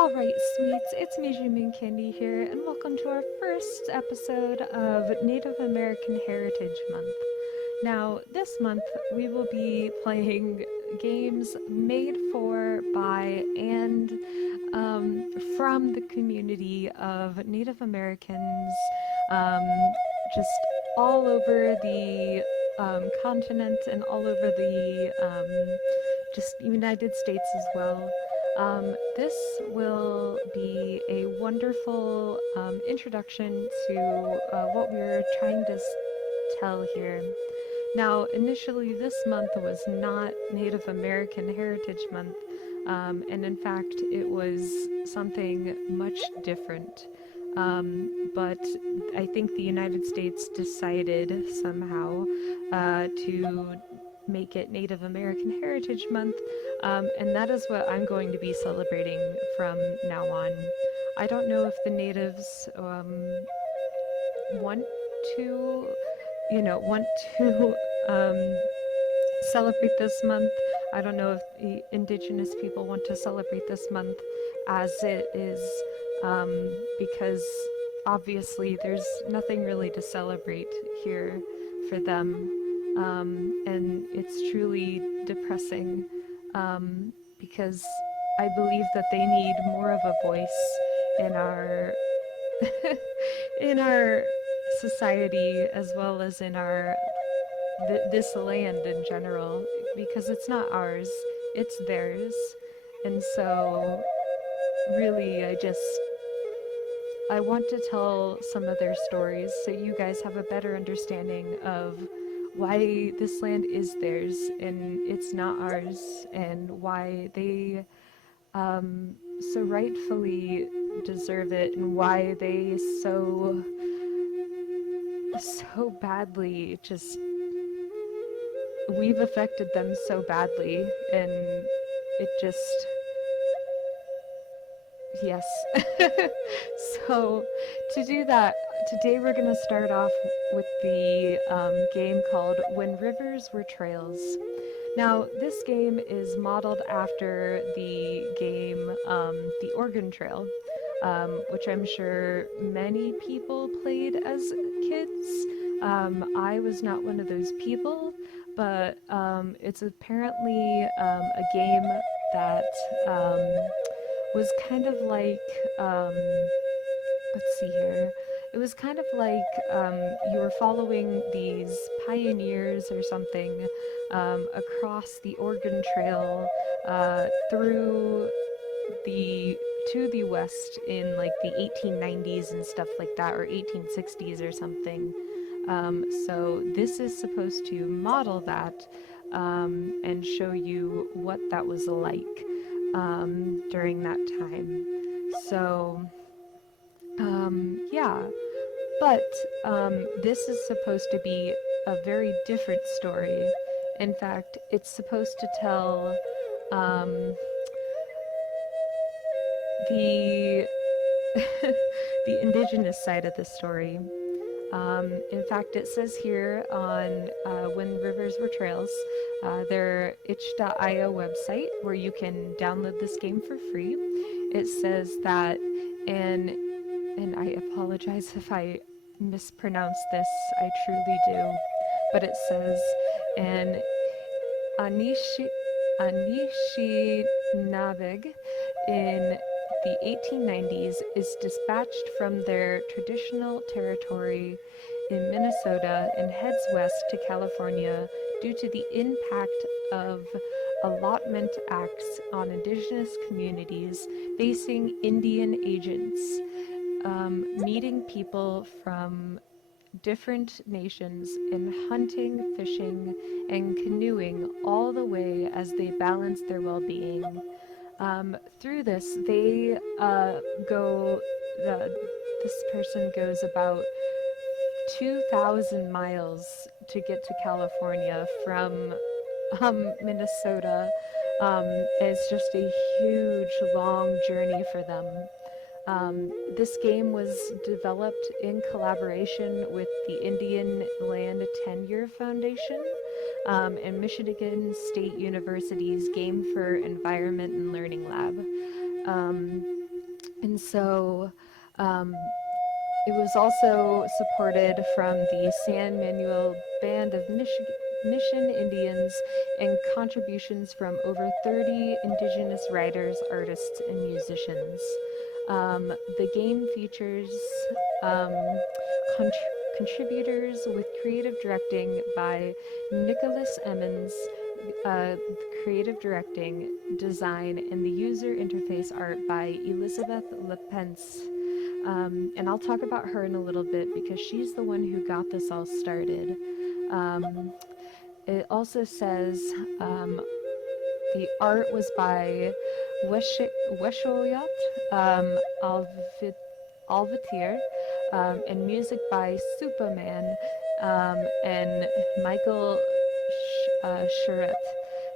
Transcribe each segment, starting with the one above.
Alright, sweets, it's MajorMoonCandy here, and welcome to our first episode of Native American Heritage Month. Now, this month we will be playing games made for, by, and from the community of Native Americans just all over the continent and all over the just United States as well. This will be a wonderful introduction to what we're trying to tell here. Now, initially, this month was not Native American Heritage Month, and in fact, it was something much different. But I think the United States decided somehow to make it Native American Heritage Month, and that is what I'm going to be celebrating from now on. I don't know if the natives want to, want to celebrate this month. I don't know if the indigenous people want to celebrate this month as it is, because obviously there's nothing really to celebrate here for them. And it's truly depressing, because I believe that they need more of a voice in our in our society, as well as in our this land in general, because it's not ours, it's theirs. And so really I want to tell some of their stories so you guys have a better understanding of why this land is theirs and it's not ours, and why they so rightfully deserve it, and why they so badly just we've affected them so badly, and it just yes. So to do that, today we're going to start off with the game called When Rivers Were Trails. Now, this game is modeled after the game The Oregon Trail, which I'm sure many people played as kids. I was not one of those people, but it's apparently a game that was kind of like, let's see here. It was kind of like you were following these pioneers or something across the Oregon Trail through to the west in like the 1890s and stuff like that, or 1860s or something. So this is supposed to model that and show you what that was like during that time. So yeah, but this is supposed to be a very different story. In fact, it's supposed to tell the the indigenous side of the story. In fact, it says here on When Rivers Were Trails, their itch.io website, where you can download this game for free. It says that, and I apologize if I mispronounce this, I truly do, but it says, an Anishinabeg in the 1890s is dispatched from their traditional territory in Minnesota and heads west to California due to the impact of allotment acts on indigenous communities facing Indian agents, meeting people from different nations in hunting, fishing, and canoeing all the way as they balance their well-being. Through this, they this person goes about 2,000 miles to get to California from Minnesota. It's just a huge, long journey for them. This game was developed in collaboration with the Indian Land Tenure Foundation and Michigan State University's Game for Environment and Learning Lab. And so it was also supported from the San Manuel Band of Mission Indians and contributions from over 30 indigenous writers, artists, and musicians. The game features um, contributors with creative directing by Nicholas Emmons, creative directing, design, and the user interface art by Elizabeth Lepence. And I'll talk about her in a little bit because she's the one who got this all started. Um, it also says the art was by Weshoyat Alvatir, and music by Superman and Michael Charette.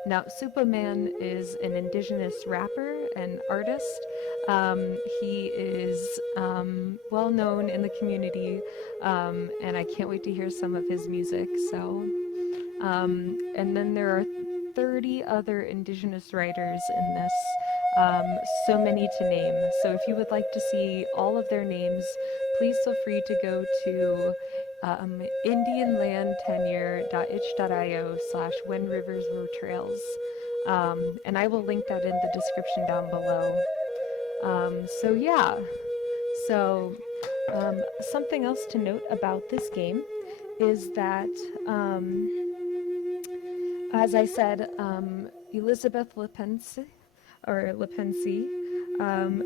Now, Superman is an indigenous rapper and artist. He is well known in the community, and I can't wait to hear some of his music. And then there are 30 other indigenous writers in this, so many to name. So if you would like to see all of their names, please feel free to go to indianlandtenure.itch.io/when rivers were trails. And I will link that in the description down below. So yeah, so something else to note about this game is that, as I said, Elizabeth Lepence,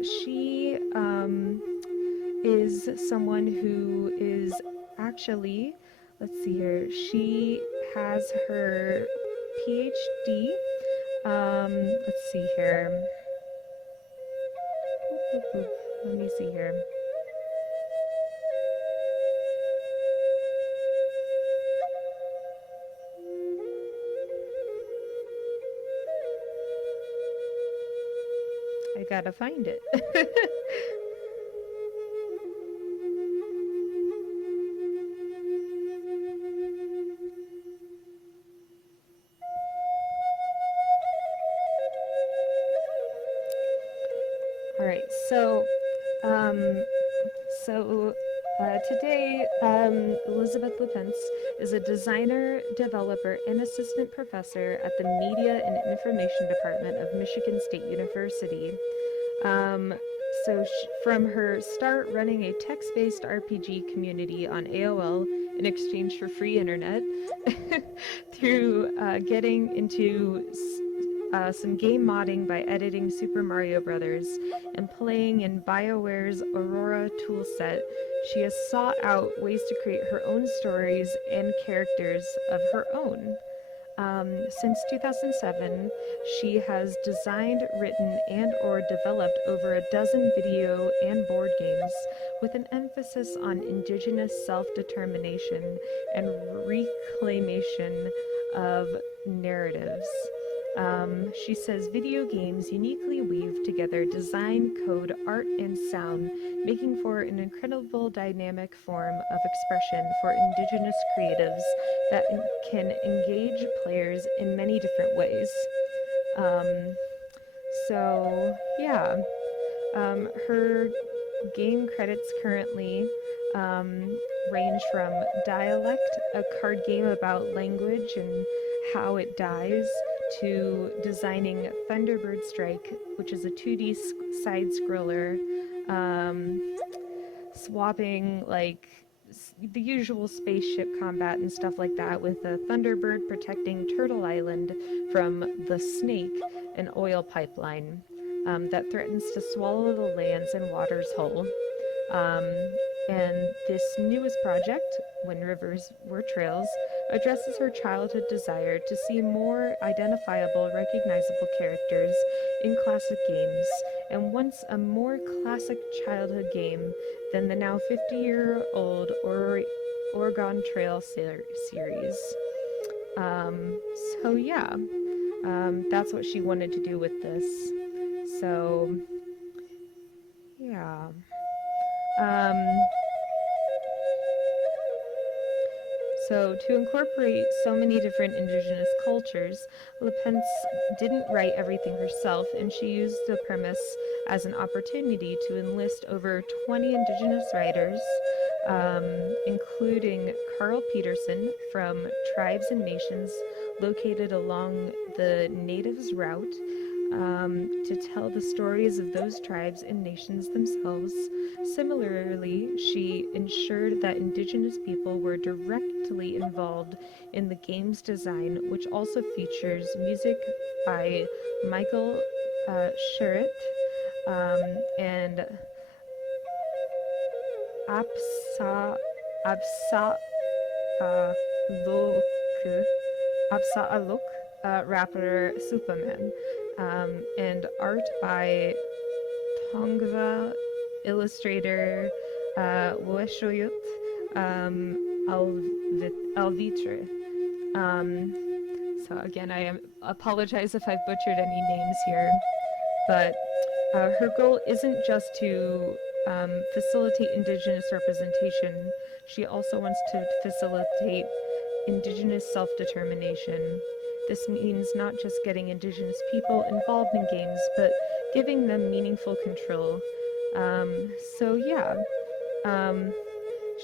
she is someone who is actually, let's see here, she has her PhD. Let's see here. Let me see here. I gotta find it. All right, um, so today, Elizabeth Lepence is a designer, developer, and assistant professor at the Media and Information Department of Michigan State University. Um, from her start running a text-based RPG community on AOL in exchange for free internet, through getting into some game modding by editing Super Mario Brothers and playing in BioWare's Aurora toolset, she has sought out ways to create her own stories and characters of her own. Since 2007, she has designed, written, and or developed over a dozen video and board games with an emphasis on indigenous self-determination and reclamation of narratives. She says video games uniquely weave together design, code, art, and sound, making for an incredible dynamic form of expression for indigenous creatives that can engage players in many different ways. Um, yeah, her game credits currently range from Dialect, a card game about language and how it dies, to designing Thunderbird Strike, which is a 2D side scroller, swapping like the usual spaceship combat and stuff like that, with a Thunderbird protecting Turtle Island from the Snake, an oil pipeline that threatens to swallow the lands and waters whole. Um, and this newest project, When Rivers Were Trails, addresses her childhood desire to see more identifiable, recognizable characters in classic games, and wants a more classic childhood game than the now 50-year-old Oregon Trail series. Um, so yeah, that's what she wanted to do with this. So yeah. Um, So, to incorporate so many different indigenous cultures, LePence didn't write everything herself, and she used the premise as an opportunity to enlist over 20 indigenous writers, including Carl Peterson from Tribes and Nations located along the Natives Route, to tell the stories of those tribes and nations themselves. Similarly, she ensured that Indigenous people were directly involved in the game's design, which also features music by Michael Sherritt, and Apsa Absa Lok Absa Alok, rapper Superman, and art by Tongva illustrator Weshoyut Alvitre. So again, apologize if I've butchered any names here, but her goal isn't just to facilitate Indigenous representation. She also wants to facilitate Indigenous self-determination. This means not just getting Indigenous people involved in games, but giving them meaningful control. So yeah,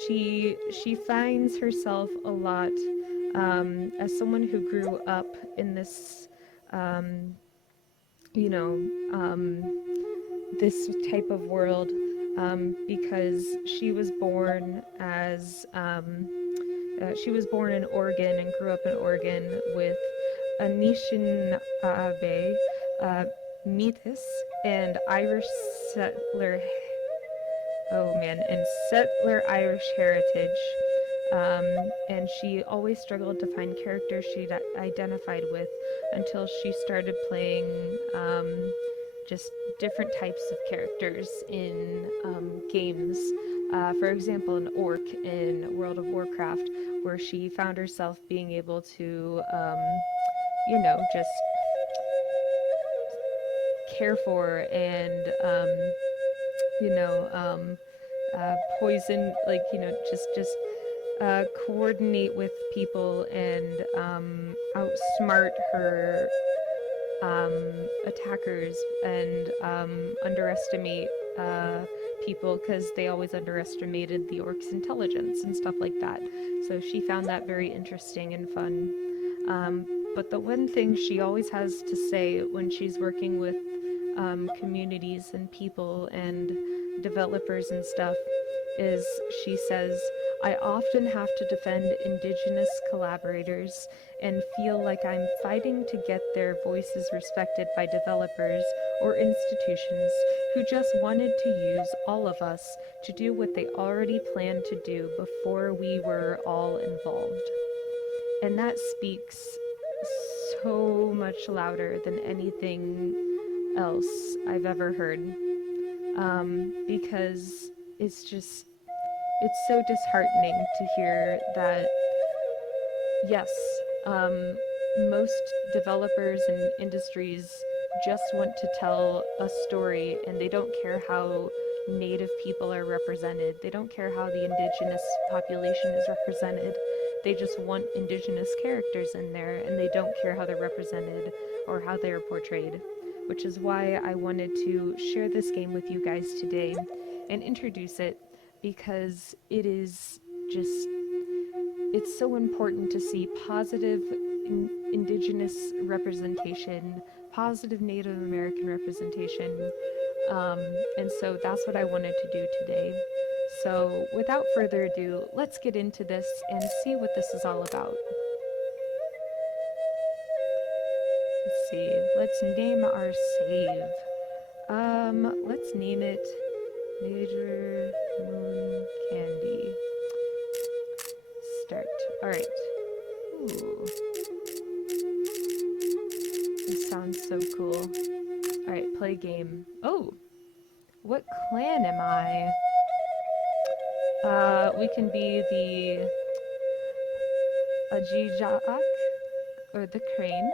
she finds herself a lot as someone who grew up in this, you know, this type of world, because she was born in Oregon and grew up in Oregon with Anishinaabe, Métis, and Irish settler. Oh man, and settler Irish heritage. And she always struggled to find characters she identified with until she started playing just different types of characters in games. For example, an orc in World of Warcraft, where she found herself being able to, just care for and, poison, just coordinate with people and outsmart her attackers and underestimate people because they always underestimated the orcs' intelligence and stuff like that. So she found that very interesting and fun. But the one thing she always has to say when she's working with communities and people and developers and stuff is she says, I often have to defend Indigenous collaborators and feel like I'm fighting to get their voices respected by developers or institutions who just wanted to use all of us to do what they already planned to do before we were all involved. And that speaks so much louder than anything else I've ever heard, because it's so disheartening to hear that, yes, most developers and industries just want to tell a story and they don't care how Native people are represented. They don't care how the Indigenous population is represented. They just want Indigenous characters in there and they don't care how they're represented or how they're portrayed. Which is why I wanted to share this game with you guys today and introduce it, because it's so important to see positive Indigenous representation, positive Native American representation, and so that's what I wanted to do today. So without further ado, let's get into this and see what this is all about. Let's see, let's name our save. Let's name it MajorMoonCandy. Start. Alright. Ooh. This sounds so cool. Alright, play game. Oh! What clan am I? We can be the Ajijaak, or the Crane.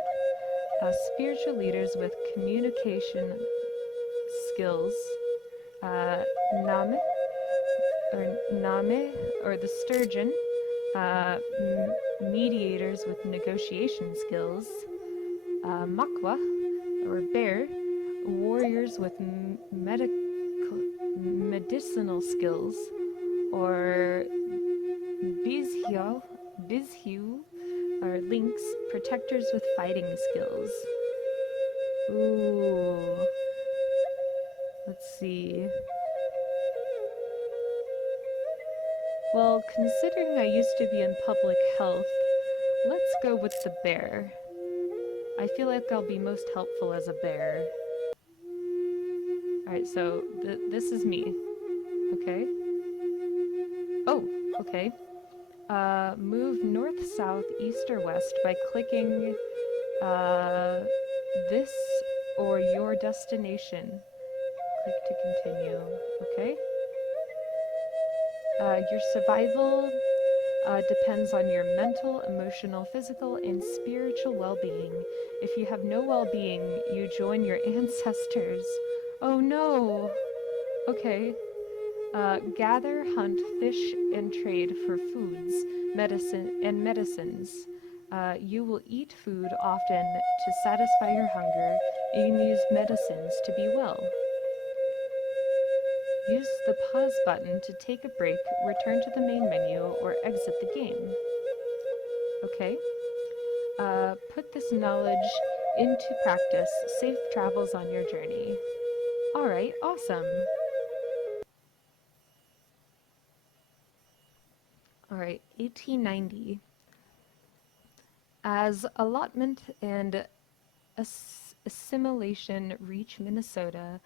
Spiritual leaders with communication skills. Name, or the Sturgeon. mediators with negotiation skills, makwa, or bear, warriors with medicinal skills, or bizhiu, or lynx, protectors with fighting skills. Ooh. Let's see. Well, considering I used to be in public health, let's go with the bear. I feel like I'll be most helpful as a bear. Alright, so this is me. Okay. Oh, okay. Move north, south, east, or west by clicking this or your destination. Click to continue. Okay. Your survival depends on your mental, emotional, physical, and spiritual well-being. If you have no well-being, you join your ancestors. Oh no! Okay. Gather, hunt, fish, and trade for foods, medicines. You will eat food often to satisfy your hunger, and use medicines to be well. Use the pause button to take a break, return to the main menu, or exit the game. Okay. Put this knowledge into practice. Safe travels on your journey. Alright, awesome. Alright, 1890. As allotment and assimilation reach Minnesota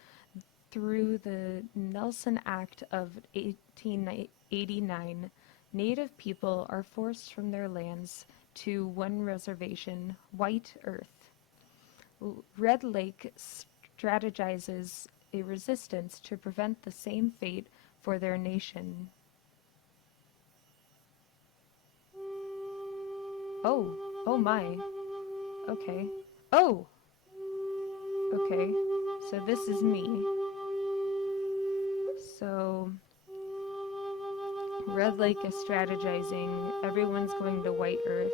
through the Nelson Act of 1889, Native people are forced from their lands to one reservation, White Earth. Red Lake strategizes a resistance to prevent the same fate for their nation. Oh my. Okay. Oh! Okay, so this is me. So, Red Lake is strategizing. Everyone's going to White Earth.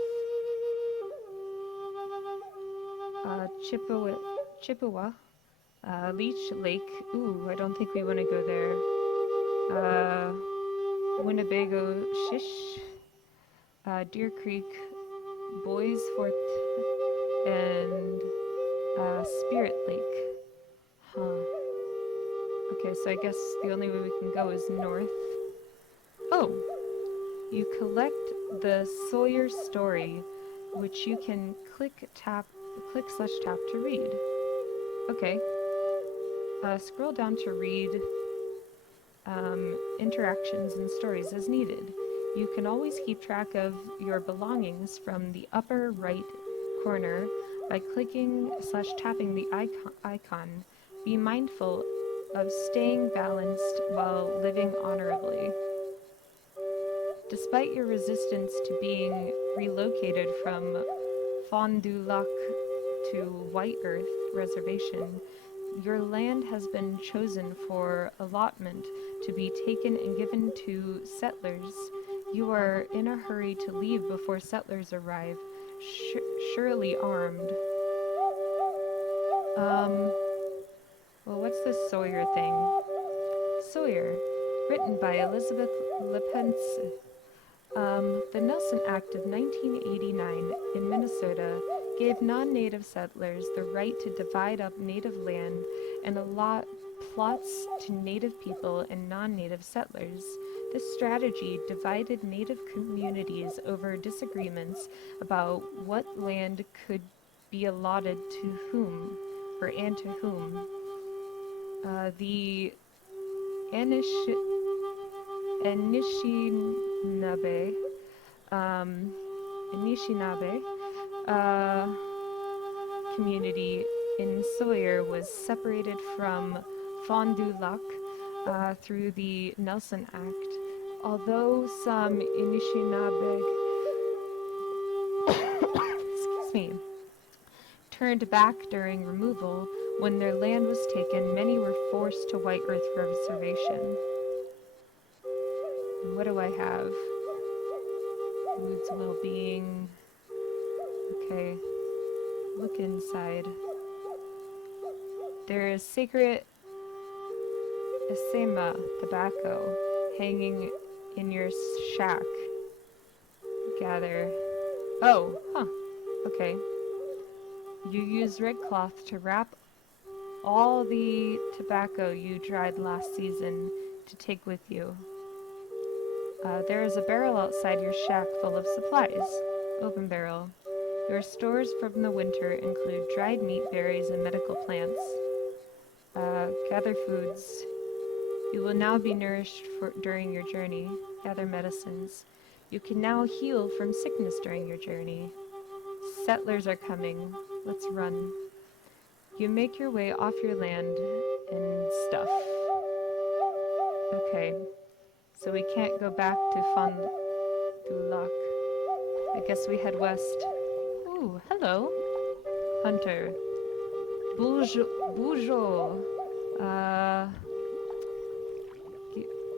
Chippewa. Leech Lake. Ooh, I don't think we want to go there. Winnebago Shish. Deer Creek. Boys Fort. And Spirit Lake. Huh. Okay, so I guess the only way we can go is north. Oh! You collect the Sawyer story, which you can click/tap to read. Okay. Scroll down to read interactions and stories as needed. You can always keep track of your belongings from the upper right corner by clicking/tapping the icon. Be mindful of staying balanced while living honorably. Despite your resistance to being relocated from Fond du Lac to White Earth Reservation, your land has been chosen for allotment to be taken and given to settlers. You are in a hurry to leave before settlers arrive, surely armed. Well, what's this Sawyer thing? Sawyer, written by Elizabeth Lepense. The Nelson Act of 1989 in Minnesota gave non-native settlers the right to divide up native land and allot plots to native people and non-native settlers. This strategy divided native communities over disagreements about what land could be allotted to whom, and to whom. The Anishinaabe community in Sawyer was separated from Fond du Lac through the Nelson Act. Although some Anishinaabe excuse me, turned back during removal, when their land was taken, many were forced to White Earth Reservation. And what do I have? Foods, well-being. Okay, look inside. There is sacred Asema tobacco hanging in your shack. Gather. Oh, huh. Okay. You use red cloth to wrap all the tobacco you dried last season to take with you. There is a barrel outside your shack full of supplies. Open barrel. Your stores from the winter include dried meat, berries, and medical plants. Gather foods. You will now be nourished during your journey. Gather medicines. You can now heal from sickness during your journey. Settlers are coming. Let's run. You make your way off your land and stuff. Okay, so we can't go back to Fond du Lac. I guess we head west. Ooh, hello. Hunter. Bonjour.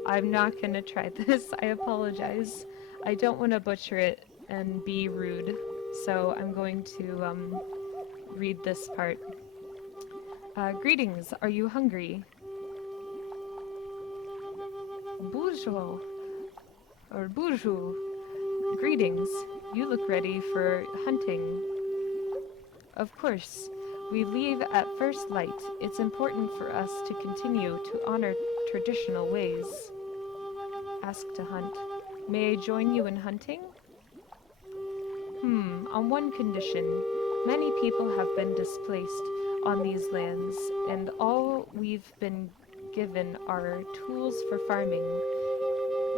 I'm not gonna try this. I apologize. I don't want to butcher it and be rude, so I'm going to read this part. Greetings. Are you hungry? Bonjour. Or bonjour. Greetings. You look ready for hunting. Of course. We leave at first light. It's important for us to continue to honor traditional ways. Ask to hunt. May I join you in hunting? On one condition. Many people have been displaced on these lands, and all we've been given are tools for farming.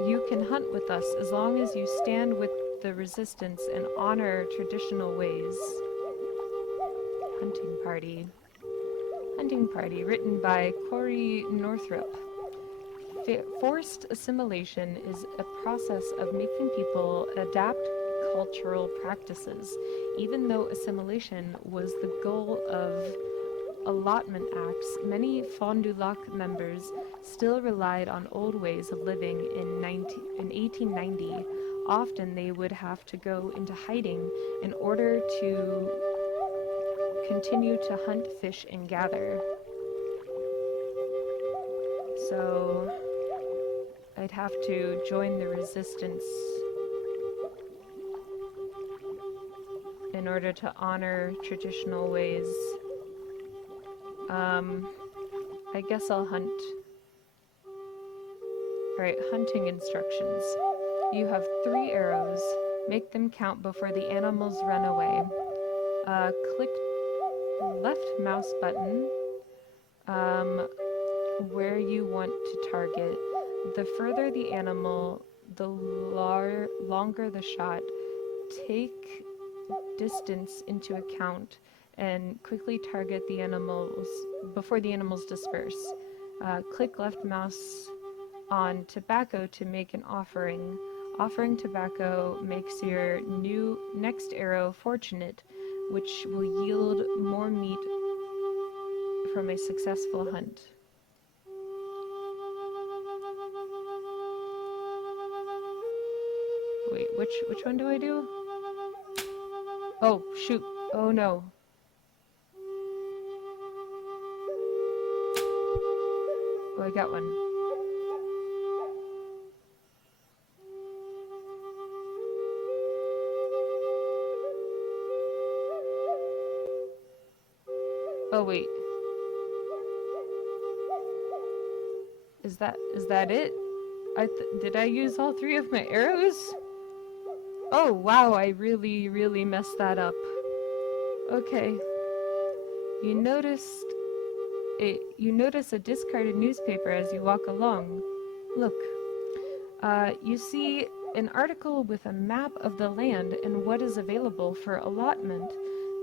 You can hunt with us as long as you stand with the resistance and honor traditional ways. Hunting Party. Hunting Party, written by Corey Northrup. Forced assimilation is a process of making people adapt cultural practices. Even though assimilation was the goal of allotment acts, many Fond du Lac members still relied on old ways of living in 1890. Often they would have to go into hiding in order to continue to hunt, fish, and gather. So I'd have to join the resistance in order to honor traditional ways. I guess I'll hunt. Alright, hunting instructions. You have 3 arrows. Make them count before the animals run away. Click left mouse button where you want to target. The further the animal, the longer the shot. Take distance into account and quickly target the animals before the animals disperse. Click left mouse on tobacco to make an offering. Offering tobacco makes your next arrow fortunate, which will yield more meat from a successful hunt. Wait, which one do I do? Oh, shoot. Oh no. Oh, I got one. Oh wait. Is that it? Did I use all 3 of my arrows? Oh wow, I really messed that up. Okay. You notice a discarded newspaper as you walk along. Look. You see an article with a map of the land and what is available for allotment.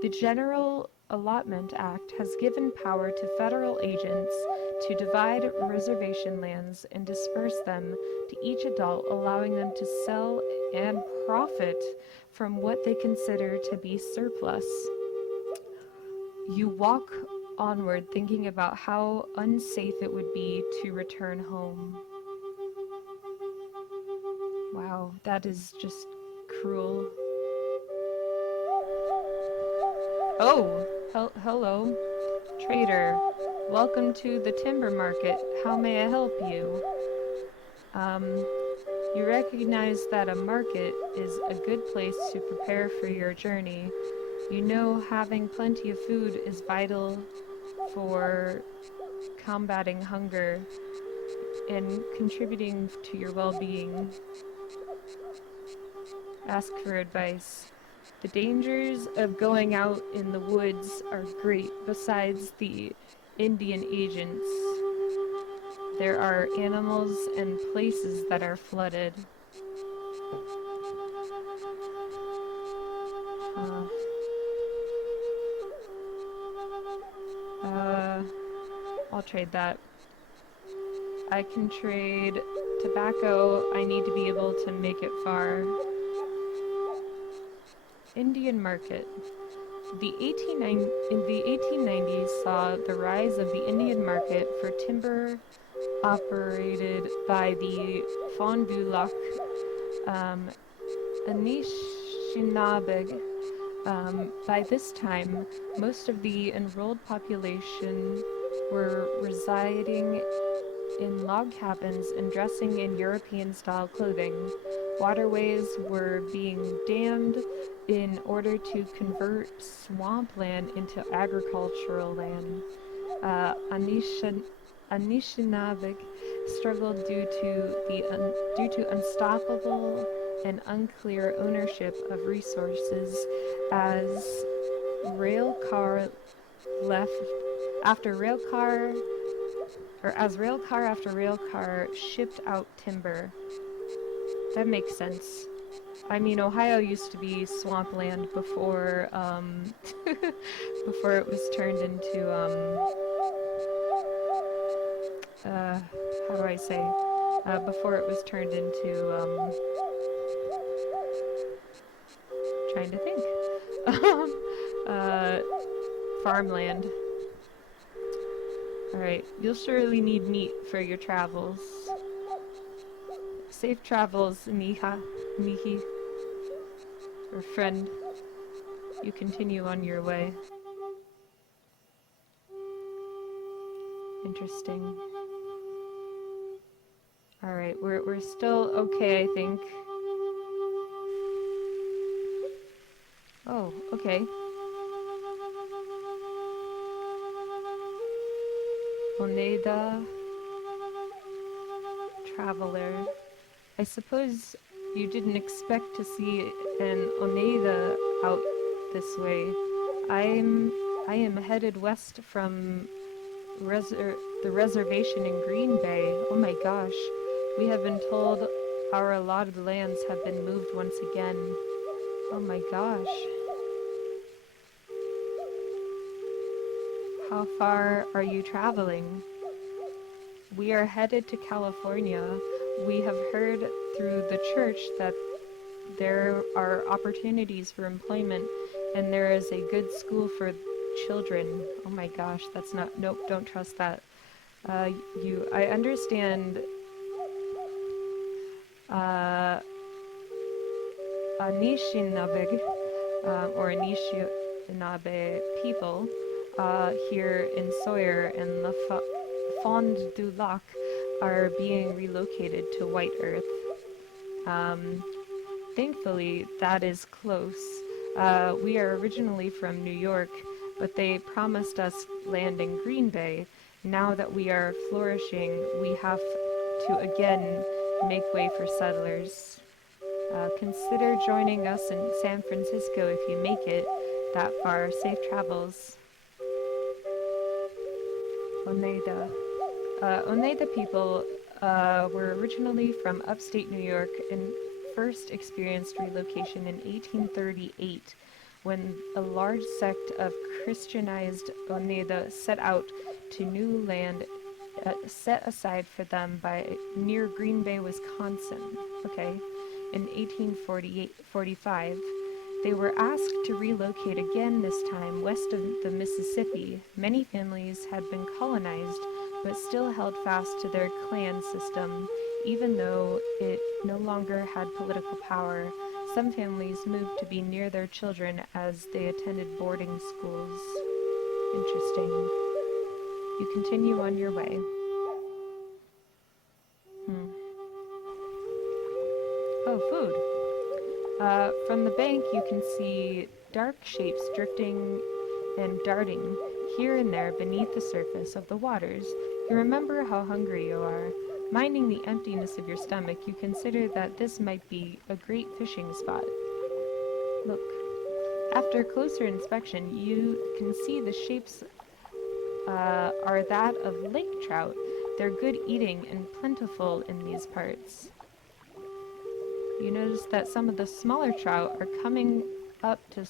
The General Allotment Act has given power to federal agents to divide reservation lands and disperse them to each adult, allowing them to sell and profit from what they consider to be surplus. You walk onward thinking about how unsafe it would be to return home. Wow, that is just cruel. Oh, hello, trader. Welcome to the timber market. How may I help you? You recognize that a market is a good place to prepare for your journey. You know having plenty of food is vital for combating hunger and contributing to your well-being. Ask for advice. The dangers of going out in the woods are great. Besides the Indian agents, there are animals and places that are flooded. I'll trade that. I can trade tobacco. I need to be able to make it far. Indian market. In the 1890s saw the rise of the Indian market for timber operated by the Fond du Lac Anishinaabe. By this time, most of the enrolled population were residing in log cabins and dressing in European-style clothing. Waterways were being dammed in order to convert swampland into agricultural land. Anishinaabe struggled due to unstoppable and unclear ownership of resources as railcar after railcar after railcar shipped out timber. That makes sense. I mean, Ohio used to be swampland before before it was turned into how do I say? Before it was turned into trying to think. Farmland. Alright, you'll surely need meat for your travels. Safe travels, Mihi. Or friend. You continue on your way. Interesting. Alright, we're still okay, I think. Oh, okay. Oneida Traveler. I suppose you didn't expect to see an Oneida out this way. I am headed west from the reservation in Green Bay. Oh my gosh. We have been told our allotted lands have been moved once again. Oh my gosh. How far are you traveling? We are headed to California. We have heard through the church that there are opportunities for employment and there is a good school for children. Oh my gosh, that's not, nope, don't trust that. I understand Anishinaabe or Anishinaabe people here in Sawyer and the Fond du Lac are being relocated to White Earth. Thankfully, that is close. We are originally from New York, but they promised us land in Green Bay. Now that we are flourishing, we have to again make way for settlers. Consider joining us in San Francisco if you make it that far. Safe travels. Oneida. Oneida people were originally from upstate New York and first experienced relocation in 1838 when a large sect of Christianized Oneida set out to new land set aside for them by near Green Bay, Wisconsin. Okay. In 1845, they were asked to relocate again, this time west of the Mississippi. Many families had been colonized, but still held fast to their clan system, even though it no longer had political power. Some families moved to be near their children as they attended boarding schools. Interesting. You continue on your way. Oh, food. From the bank, you can see dark shapes drifting and darting here and there beneath the surface of the waters. You remember how hungry you are. Minding the emptiness of your stomach, you consider that this might be a great fishing spot. Look. After closer inspection, you can see the shapes are that of lake trout. They're good eating and plentiful in these parts. You notice that some of the smaller trout are coming up to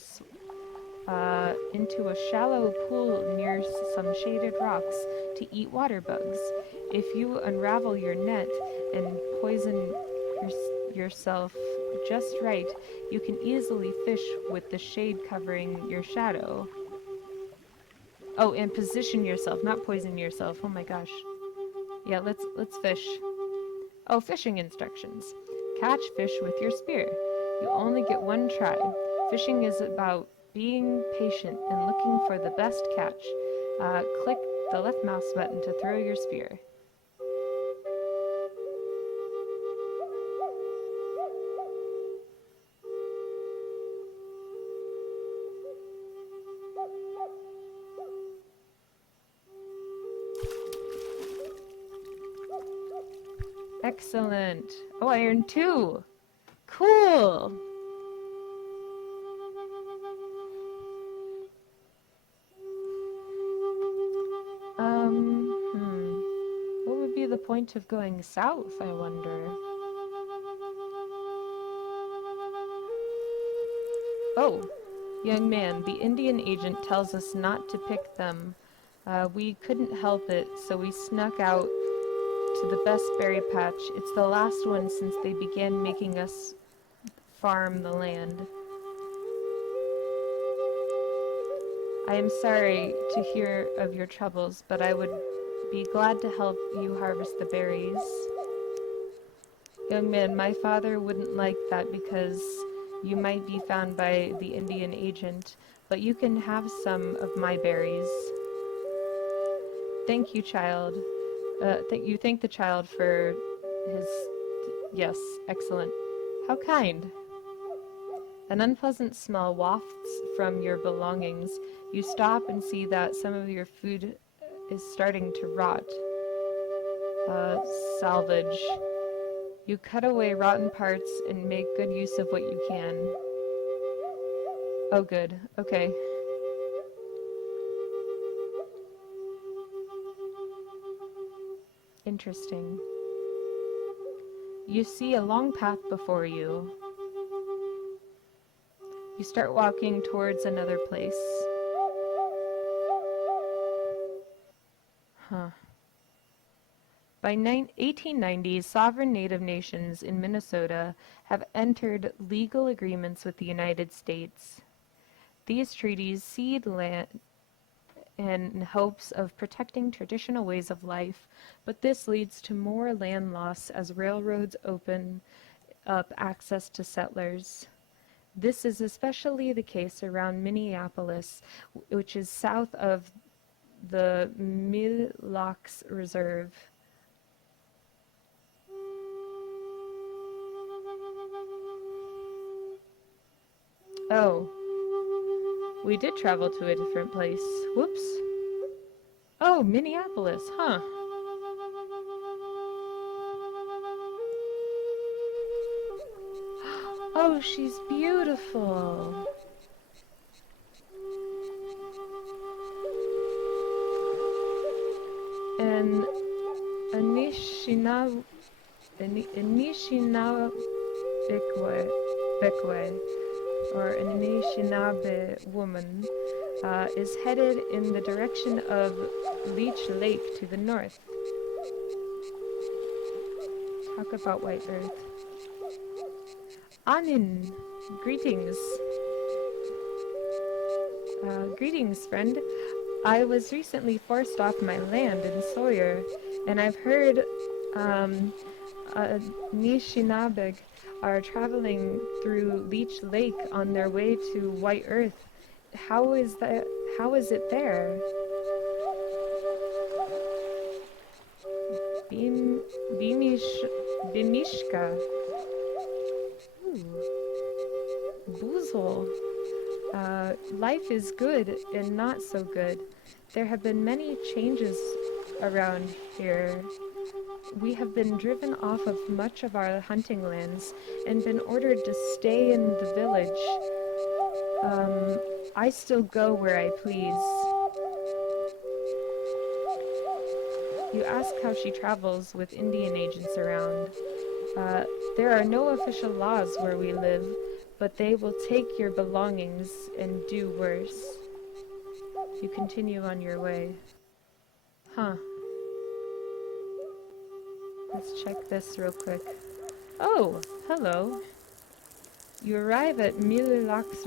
into a shallow pool near some shaded rocks to eat water bugs. If you unravel your net and poison yourself just right, you can easily fish with the shade covering your shadow. Oh, and position yourself, not poison yourself. Oh my gosh. Yeah, let's fish. Oh, fishing instructions. Catch fish with your spear. You only get one try. Fishing is about being patient and looking for the best catch. Click the left mouse button to throw your spear. Excellent. Oh, I earned 2. Cool. What would be the point of going south, I wonder? Oh, young man, the Indian agent tells us not to pick them. We couldn't help it, so we snuck out to the best berry patch. It's the last one since they began making us farm the land. I am sorry to hear of your troubles, but I would be glad to help you harvest the berries. Young man, my father wouldn't like that because you might be found by the Indian agent, but you can have some of my berries. Thank you, child. You thank the child for his... Yes, excellent. How kind. An unpleasant smell wafts from your belongings. You stop and see that some of your food is starting to rot. Salvage. You cut away rotten parts and make good use of what you can. Oh, good. Okay. Interesting. You see a long path before you. You start walking towards another place. Huh. By 1890s, sovereign Native nations in Minnesota have entered legal agreements with the United States. These treaties cede land in hopes of protecting traditional ways of life, but this leads to more land loss as railroads open up access to settlers. This is especially the case around Minneapolis, which is south of the Mille Lacs Reserve. Oh, we did travel to a different place. Whoops. Oh, Minneapolis, huh? Oh, she's beautiful. And Anishinaabe, or an Anishinaabe woman, is headed in the direction of Leech Lake to the north. Talk about White Earth. Anin, greetings. Greetings, friend. I was recently forced off my land in Sawyer, and I've heard Nishinabeg are traveling through Leech Lake on their way to White Earth. How is that? How is it there? Bim, bimish, bimishka. Ooh, boozle. Life is good and not so good. There have been many changes around here. We have been driven off of much of our hunting lands and been ordered to stay in the village. I still go where I please. You ask how she travels with Indian agents around. There are no official laws where we live, but they will take your belongings and do worse. You continue on your way. Huh. Let's check this real quick. Oh, hello. You arrive at Mililak's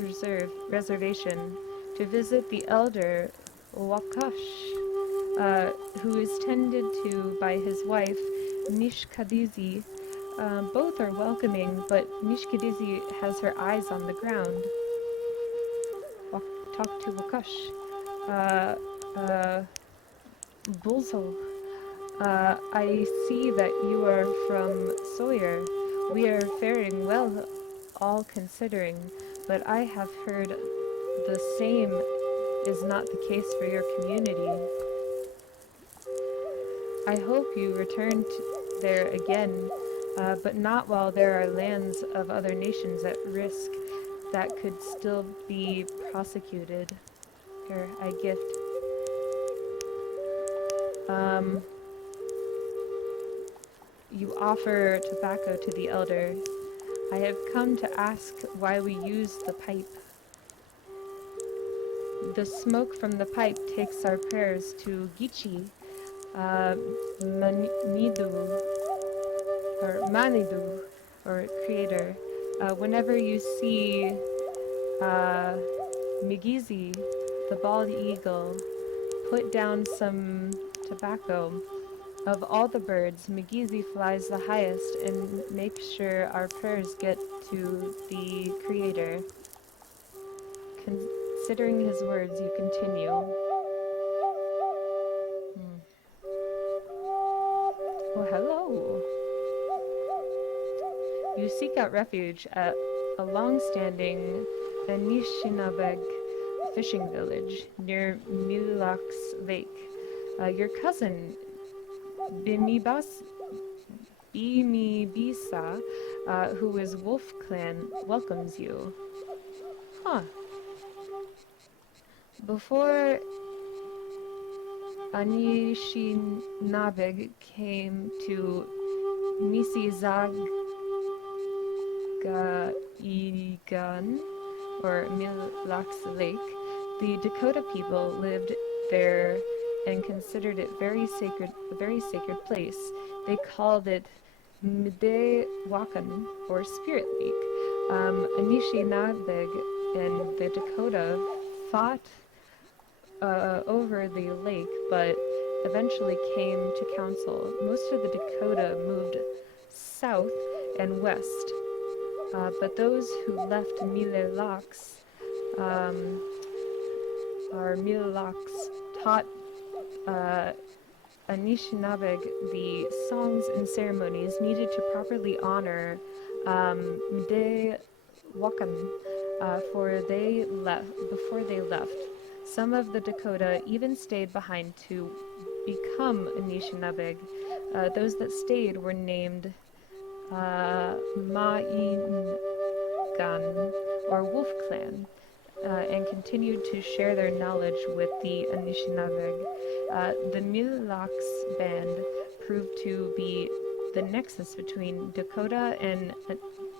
Reservation to visit the elder Wakash, who is tended to by his wife Nishkadizi. Both are welcoming, but Nishkadizi has her eyes on the ground. Talk to Wakash. Bulzo. I see that you are from Sawyer. We are faring well, all considering, but I have heard the same is not the case for your community. I hope you return there again, but not while there are lands of other nations at risk that could still be prosecuted. Here, I gift. You offer tobacco to the elder. I have come to ask why we use the pipe. The smoke from the pipe takes our prayers to Gichi, Manidu, or Creator. Whenever you see Migizi, the bald eagle, put down some tobacco. Of all the birds, Migizi flies the highest and makes sure our prayers get to the Creator. Considering his words, you continue. Well, hello. You seek out refuge at a long-standing Anishinabeg fishing village near Mililak's Lake. Your cousin, Bimibisa, who is Wolf Clan, welcomes you. Huh. Before Anishinabeg came to Misizagaigan, or Mililak's Lake, the Dakota people lived there and considered it a very sacred place. They called it Mdewakan, or Spirit Lake. Anishinabeg and the Dakota fought over the lake, but eventually came to council. Most of the Dakota moved south and west, but those who left Mililaks, taught Anishinabeg the songs and ceremonies needed to properly honor Mdewakan before they left. Some of the Dakota even stayed behind to become Anishinabeg. Those that stayed were named Ma'ingan, or Wolf Clan, and continued to share their knowledge with the Anishinabeg. The Mililaks band proved to be the nexus between Dakota and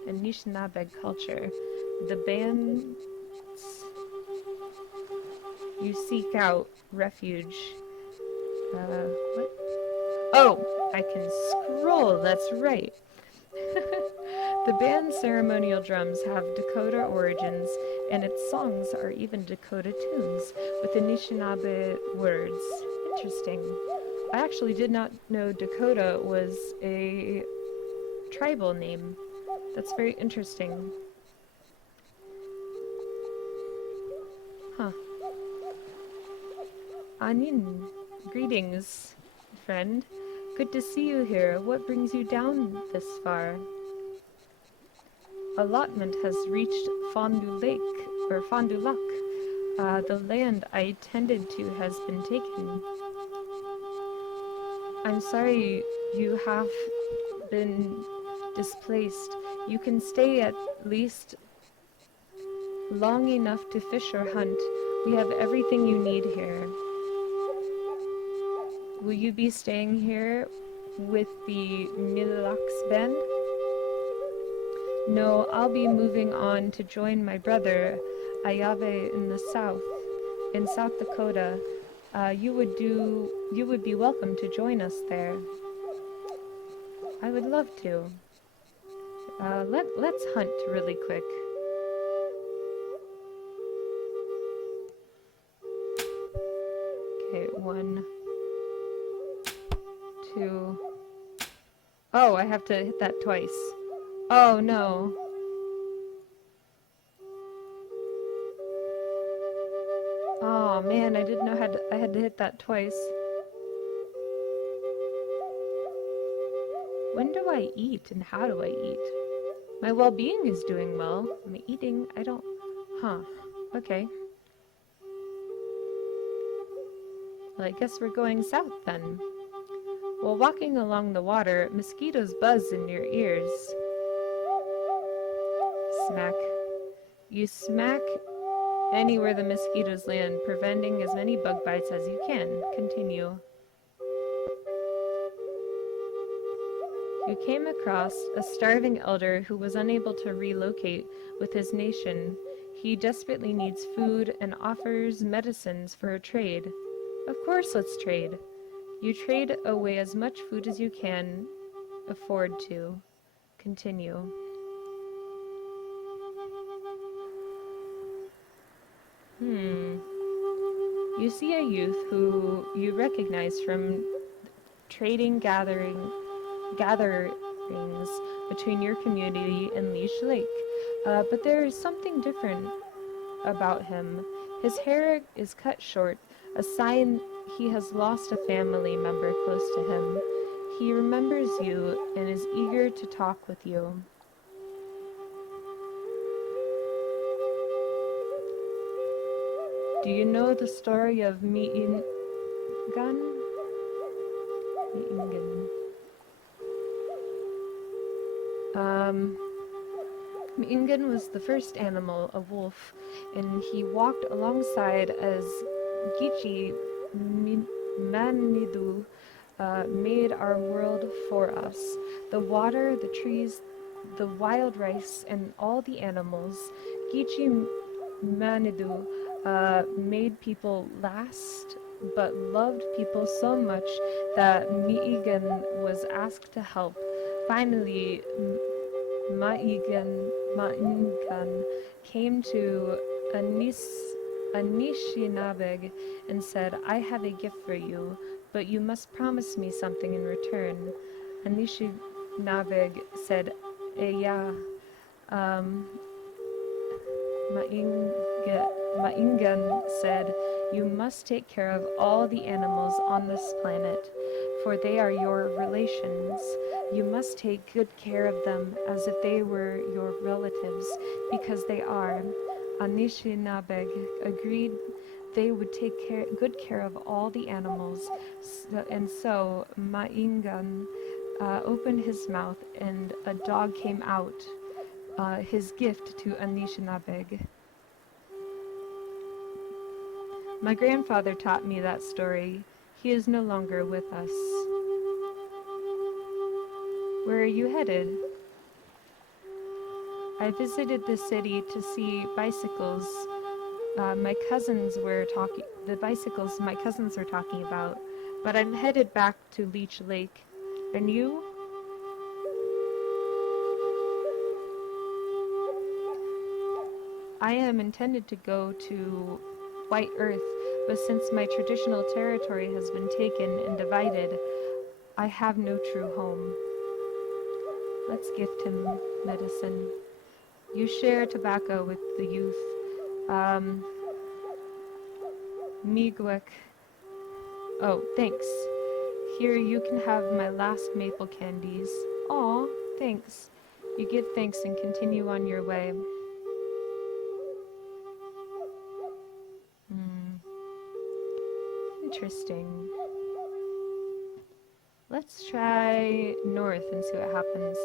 Anishinabeg culture. The bands you seek out refuge. What? Oh, I can scroll, that's right. The band's ceremonial drums have Dakota origins, and its songs are even Dakota tunes with Anishinaabe words. Interesting. I actually did not know Dakota was a tribal name. That's very interesting. Huh. Anin, greetings, friend. Good to see you here. What brings you down this far? Allotment has reached Fondue Lake, or Fondue Lac. The land I tended to has been taken. I'm sorry you have been displaced. You can stay at least long enough to fish or hunt. We have everything you need here. Will you be staying here with the Milax band? No, I'll be moving on to join my brother, Ayabe, in South Dakota. You would be welcome to join us there. I would love to. Let's hunt really quick. Okay, 1, 2. Oh, I have to hit that twice. Oh no. Oh man, I didn't know I had to hit that twice. When do I eat and how do I eat? My well-being is doing well. I'm eating, I don't... Huh. Okay. Well, I guess we're going south then. While walking along the water, mosquitoes buzz in your ears. Smack. You smack anywhere the mosquitoes land, preventing as many bug bites as you can. Continue. You came across a starving elder who was unable to relocate with his nation. He desperately needs food and offers medicines for a trade. Of course, let's trade. You trade away as much food as you can afford to. Continue. You see a youth who you recognize from trading gatherings between your community and Leash Lake. But there is something different about him. His hair is cut short, a sign he has lost a family member close to him. He remembers you and is eager to talk with you. Do you know the story of Mi'ingan? Mi'ingan was the first animal, a wolf, and he walked alongside as Gichi Manidu made our world for us. The water, the trees, the wild rice, and all the animals. Gichi Manidu made people last, but loved people so much that Mi'igan was asked to help. Finally, Ma'ingan came to Anishinabeg and said, I have a gift for you, but you must promise me something in return. Anishinabeg said, yeah. Ma'ingan said, you must take care of all the animals on this planet, for they are your relations. You must take good care of them as if they were your relatives, because they are. Anishinabeg agreed they would take good care of all the animals, and so Ma'ingan opened his mouth and a dog came out, his gift to Anishinabeg. My grandfather taught me that story. He is no longer with us. Where are you headed? I visited the city to see bicycles. The bicycles my cousins were talking about, but I'm headed back to Leech Lake. And you? I am intended to go to White Earth, but since my traditional territory has been taken and divided, I have no true home. Let's gift him medicine. You share tobacco with the youth. Miigwech. Oh, thanks. Here, you can have my last maple candies. Aw, thanks. You give thanks and continue on your way. Interesting. Let's try north and see what happens.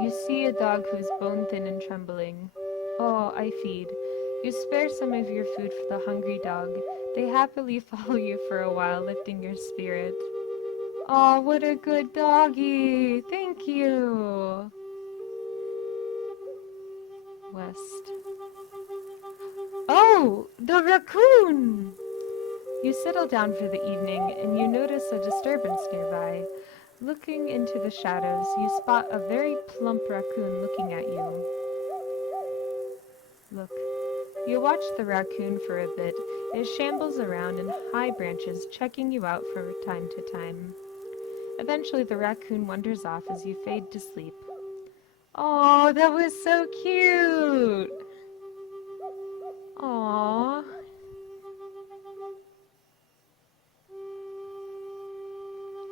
You see a dog who's bone thin and trembling. Oh, I feed. You spare some of your food for the hungry dog. They happily follow you for a while, lifting your spirit. Oh, what a good doggy! Thank you! West. Oh, the raccoon! You settle down for the evening and you notice a disturbance nearby. Looking into the shadows, you spot a very plump raccoon looking at you. Look. You watch the raccoon for a bit. It shambles around in high branches, checking you out from time to time. Eventually, the raccoon wanders off as you fade to sleep. Oh, that was so cute! Aww.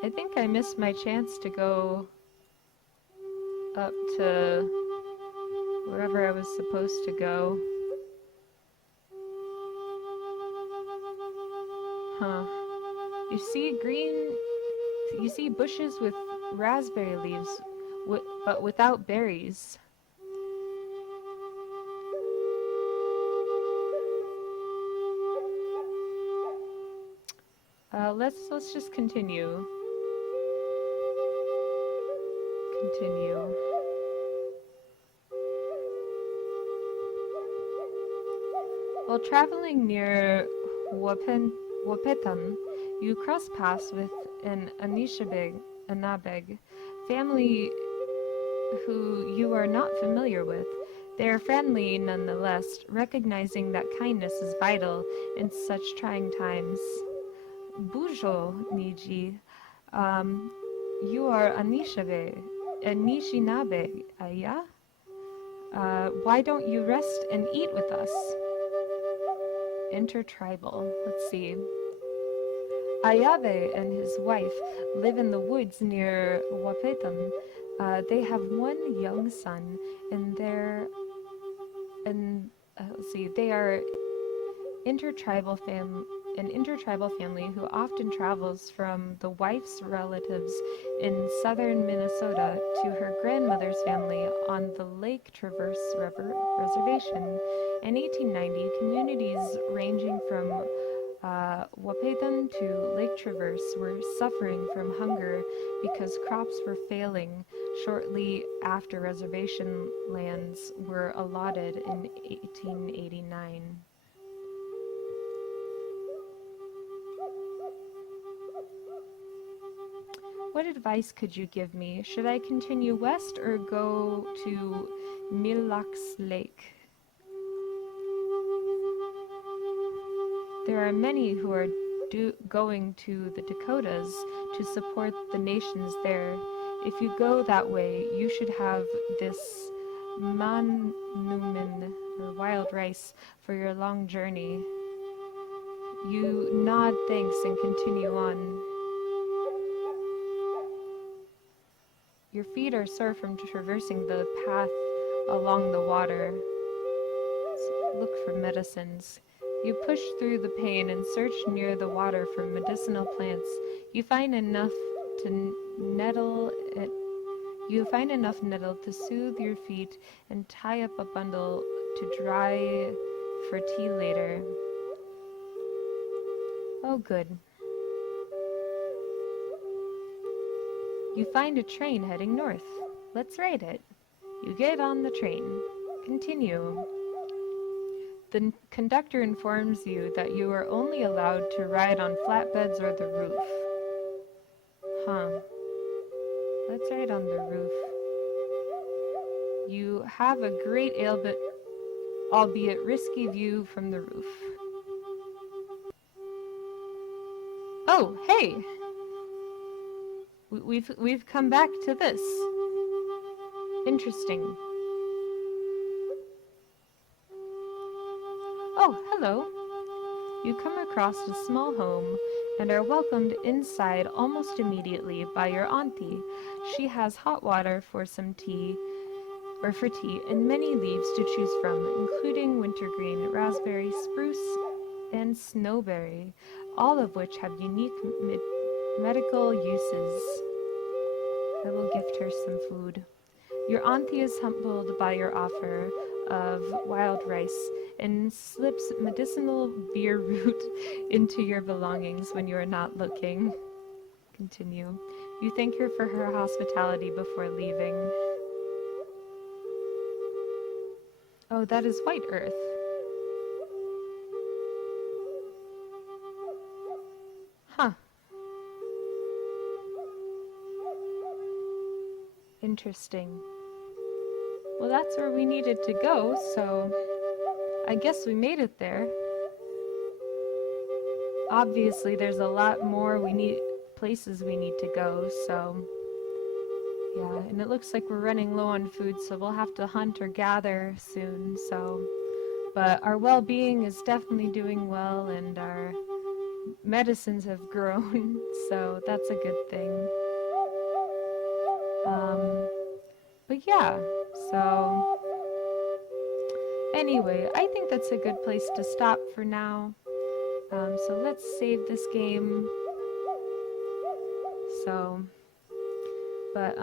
I think I missed my chance to go up to wherever I was supposed to go. Huh. You see bushes with raspberry leaves, but without berries. Let's just continue. While traveling near Wapetan, you cross paths with an Anabeg family who you are not familiar with. They are friendly nonetheless, recognizing that kindness is vital in such trying times. Bujo Niji, you are Anishinabe, Aya? Why don't you rest and eat with us? Intertribal. Let's see. Ayabe and his wife live in the woods near Wapetan. They have one young son, and they are an intertribal family who often travels from the wife's relatives in southern Minnesota to her grandmother's family on the Lake Traverse Reservation. In 1890, communities ranging from Wapetan to Lake Traverse were suffering from hunger because crops were failing shortly after reservation lands were allotted in 1889. What advice could you give me? Should I continue west or go to Mille Lacs Lake? There are many who are going to the Dakotas to support the nations there. If you go that way, you should have this manumin, or wild rice, for your long journey. You nod thanks and continue on. Your feet are sore from traversing the path along the water. So look for medicines. You push through the pain and search near the water for medicinal plants. You find enough nettle to soothe your feet and tie up a bundle to dry for tea later. Oh, good. You find a train heading north. Let's ride it. You get on the train. Continue. The conductor informs you that you are only allowed to ride on flatbeds or the roof. Huh. Let's ride on the roof. You have a great albeit risky view from the roof. Oh, hey! We've come back to this. Interesting. Oh, hello. You come across a small home and are welcomed inside almost immediately by your auntie. She has hot water for some tea, or for tea, and many leaves to choose from, including wintergreen, raspberry, spruce, and snowberry, all of which have unique medical uses. I will gift her some food. Your auntie is humbled by your offer of wild rice and slips medicinal beer root into your belongings when you are not looking. Continue. You thank her for her hospitality before leaving. Oh, that is white earth. Huh. Interesting. Well, that's where we needed to go, so I guess we made it there. Obviously, there's a lot more places we need to go, so yeah, and it looks like we're running low on food, so we'll have to hunt or gather soon, so but our well-being is definitely doing well, and our medicines have grown, so that's a good thing. Um, but yeah, so anyway, I think that's a good place to stop for now. So let's save this game. So, but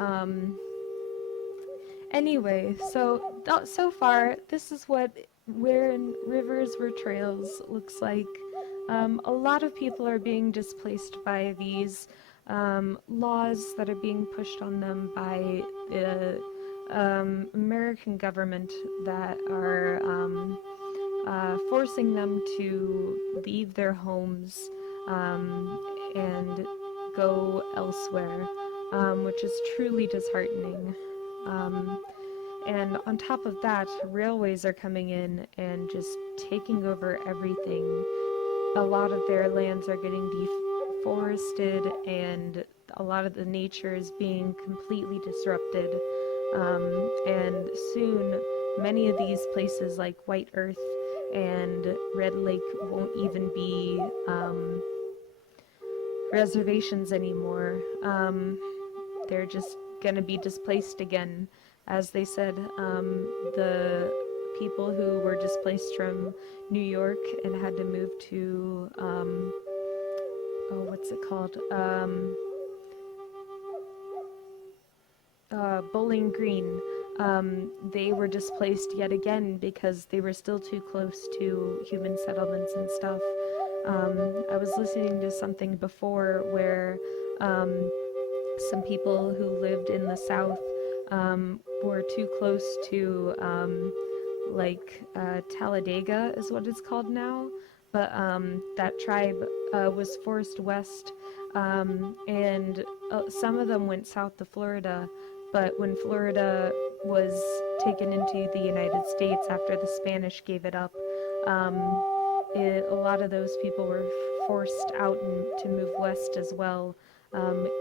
anyway, so far this is what where in rivers where trails looks like. A lot of people are being displaced by these laws that are being pushed on them by the American government that are forcing them to leave their homes and go elsewhere, which is truly disheartening. And on top of that, railways are coming in and just taking over everything. A lot of their lands are getting deforested, and a lot of the nature is being completely disrupted. And soon, many of these places like White Earth and Red Lake won't even be reservations anymore. They're just going to be displaced again. As they said, the people who were displaced from New York and had to move to, what's it called? Bowling Green. They were displaced yet again because they were still too close to human settlements and stuff. I was listening to something before where some people who lived in the South were too close to, Talladega is what it's called now. But that tribe was forced west, and some of them went south to Florida. But when Florida was taken into the United States after the Spanish gave it up, a lot of those people were forced out to move west as well,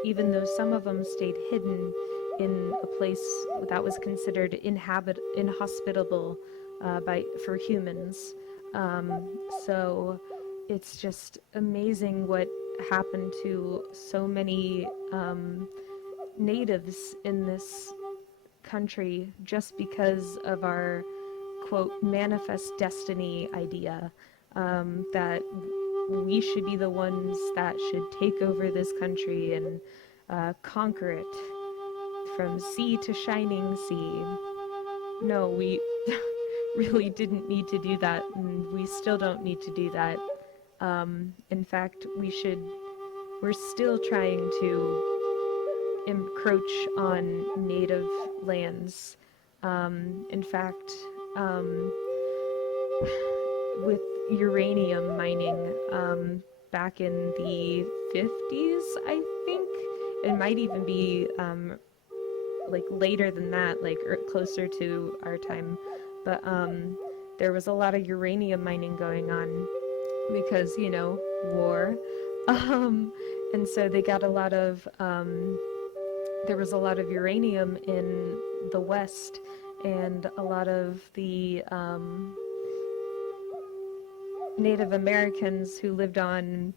even though some of them stayed hidden in a place that was considered inhospitable for humans. So it's just amazing what happened to so many natives in this country just because of our quote manifest destiny idea, that we should be the ones that should take over this country and conquer it from sea to shining sea. No, we really didn't need to do that, and we still don't need to do that. In fact, we're still trying to encroach on native lands. In fact, with uranium mining, back in the 50s, I think, it might even be later than that, closer to our time. But there was a lot of uranium mining going on because, war. And so they got a lot of there was a lot of uranium in the West, and a lot of the Native Americans who lived on,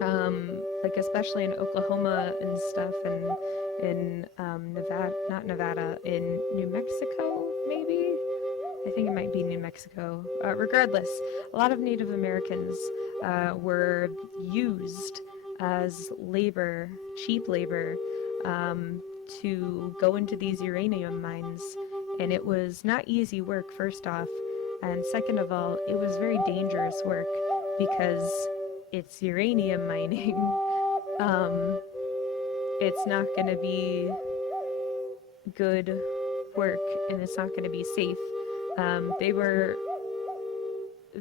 like especially in Oklahoma and stuff, and in Nevada, not Nevada, in New Mexico, maybe? I think it might be New Mexico. Regardless, a lot of Native Americans were used as labor, cheap labor, to go into these uranium mines. And it was not easy work, first off. And second of all, it was very dangerous work because it's uranium mining. It's not going to be good work, and it's not going to be safe.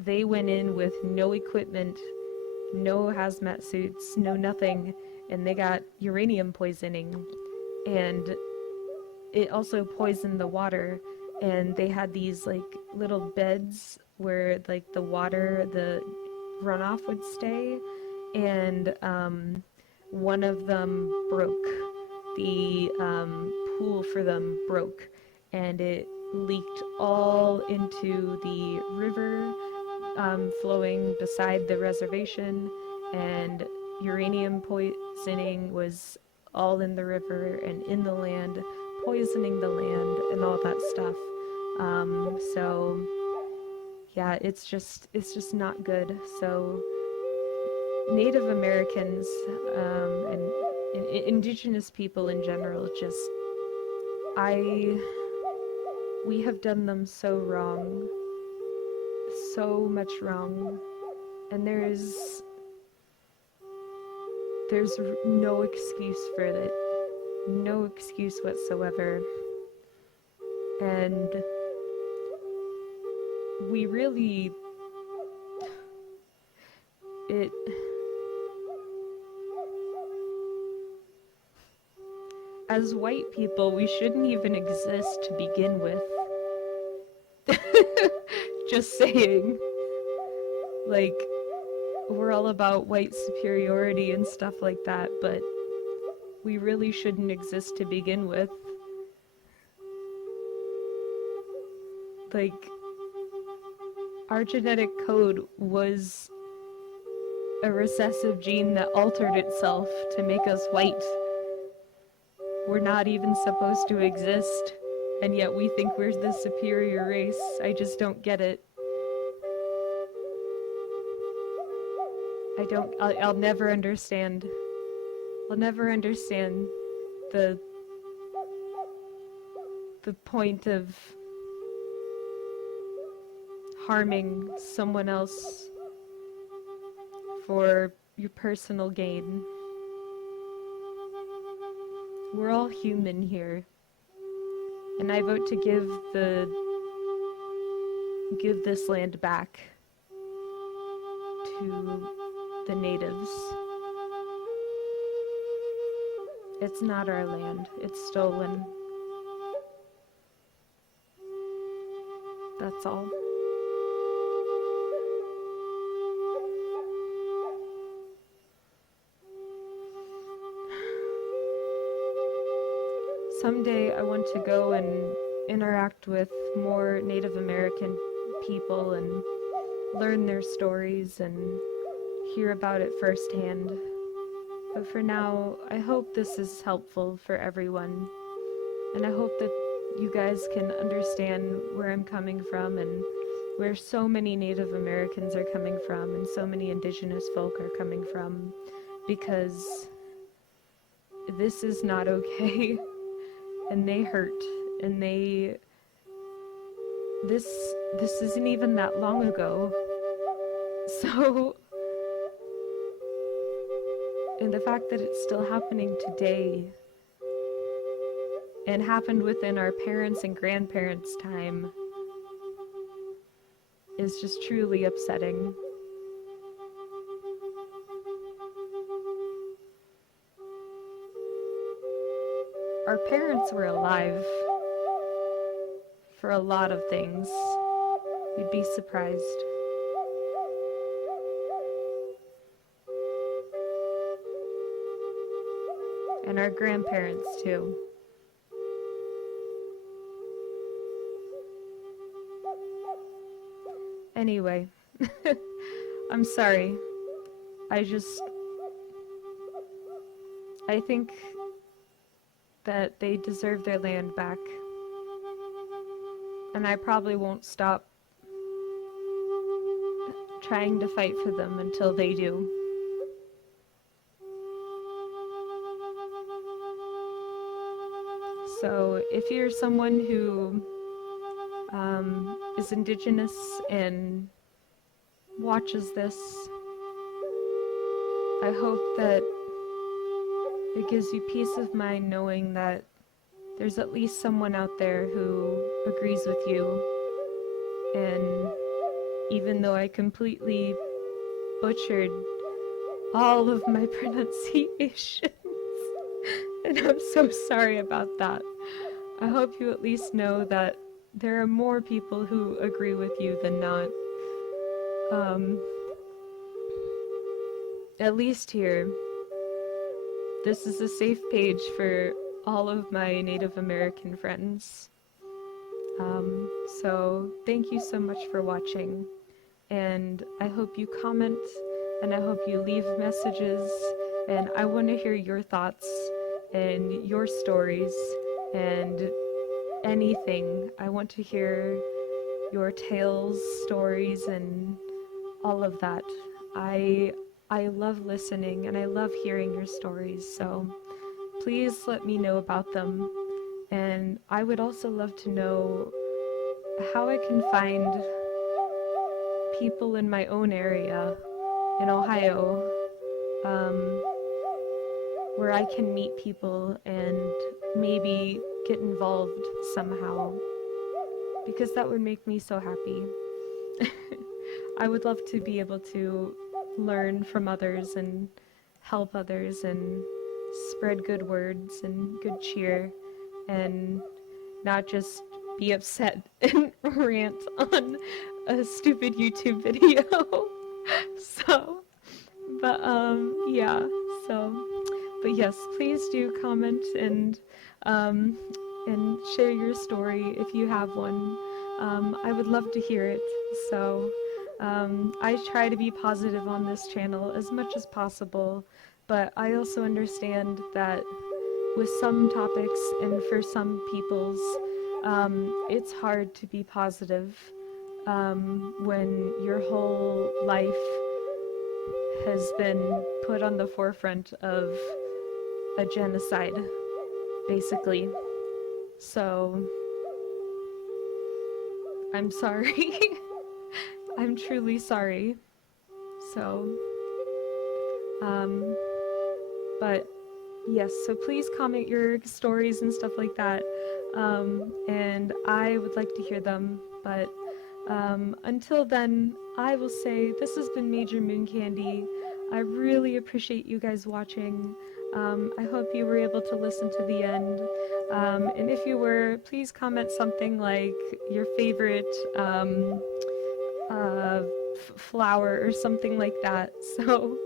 They went in with no equipment, no hazmat suits, no nothing, and they got uranium poisoning. And it also poisoned the water, and they had these like little beds where like the water, the runoff would stay, and one of them broke. The pool for them broke, and it leaked all into the river flowing beside the reservation, and uranium poisoning was all in the river and in the land, poisoning the land and all that stuff. So yeah, it's just not good. So Native Americans and indigenous people in general, just we have done them so wrong, so much wrong, and there's no excuse for it, no excuse whatsoever. And we really, as white people, we shouldn't even exist to begin with. Just saying. Like, we're all about white superiority and stuff like that, but we really shouldn't exist to begin with. Like, our genetic code was a recessive gene that altered itself to make us white. We're not even supposed to exist, and yet we think we're the superior race. I just don't get it. I'll never understand. I'll never understand the point of harming someone else for your personal gain. We're all human here, and I vote to give this land back to the natives. It's not our land. It's stolen. That's all. Someday I want to go and interact with more Native American people and learn their stories and hear about it firsthand. But for now, I hope this is helpful for everyone. And I hope that you guys can understand where I'm coming from and where so many Native Americans are coming from and so many indigenous folk are coming from, because this is not okay. And they hurt, and this isn't even that long ago. So, and the fact that it's still happening today and happened within our parents' and grandparents' time is just truly upsetting. Our parents were alive for a lot of things. You'd be surprised. and our grandparents too. Anyway, I'm sorry. I think that they deserve their land back. And I probably won't stop trying to fight for them until they do. So if you're someone who is Indigenous and watches this, I hope that it gives you peace of mind knowing that there's at least someone out there who agrees with you. And even though I completely butchered all of my pronunciations, and I'm so sorry about that, I hope you at least know that there are more people who agree with you than not. At least here, this is a safe page for all of my Native American friends. So thank you so much for watching, and I hope you comment, and I hope you leave messages, and I want to hear your thoughts and your stories and anything. I want to hear your tales, stories, and all of that. I love listening and I love hearing your stories, so please let me know about them. And I would also love to know how I can find people in my own area in Ohio, where I can meet people and maybe get involved somehow, because that would make me so happy. I would love to be able to learn from others and help others and spread good words and good cheer, and not just be upset and rant on a stupid YouTube video. So, but yeah, but yes, please do comment and share your story if you have one. I would love to hear it. So I try to be positive on this channel as much as possible, but I also understand that with some topics and for some peoples, it's hard to be positive when your whole life has been put on the forefront of a genocide, basically. So, I'm sorry. I'm truly sorry. So, but yes, so please comment your stories and stuff like that, and I would like to hear them. But until then, I will say this has been MajorMoonCandy. I really appreciate you guys watching. I hope you were able to listen to the end. And if you were, please comment something like your favorite flower or something like that. So,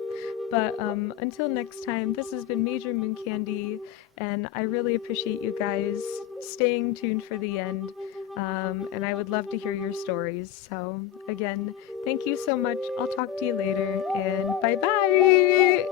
but until next time, this has been MajorMoonCandy, and I really appreciate you guys staying tuned for the end. And I would love to hear your stories. So again, thank you so much. I'll talk to you later, and bye bye.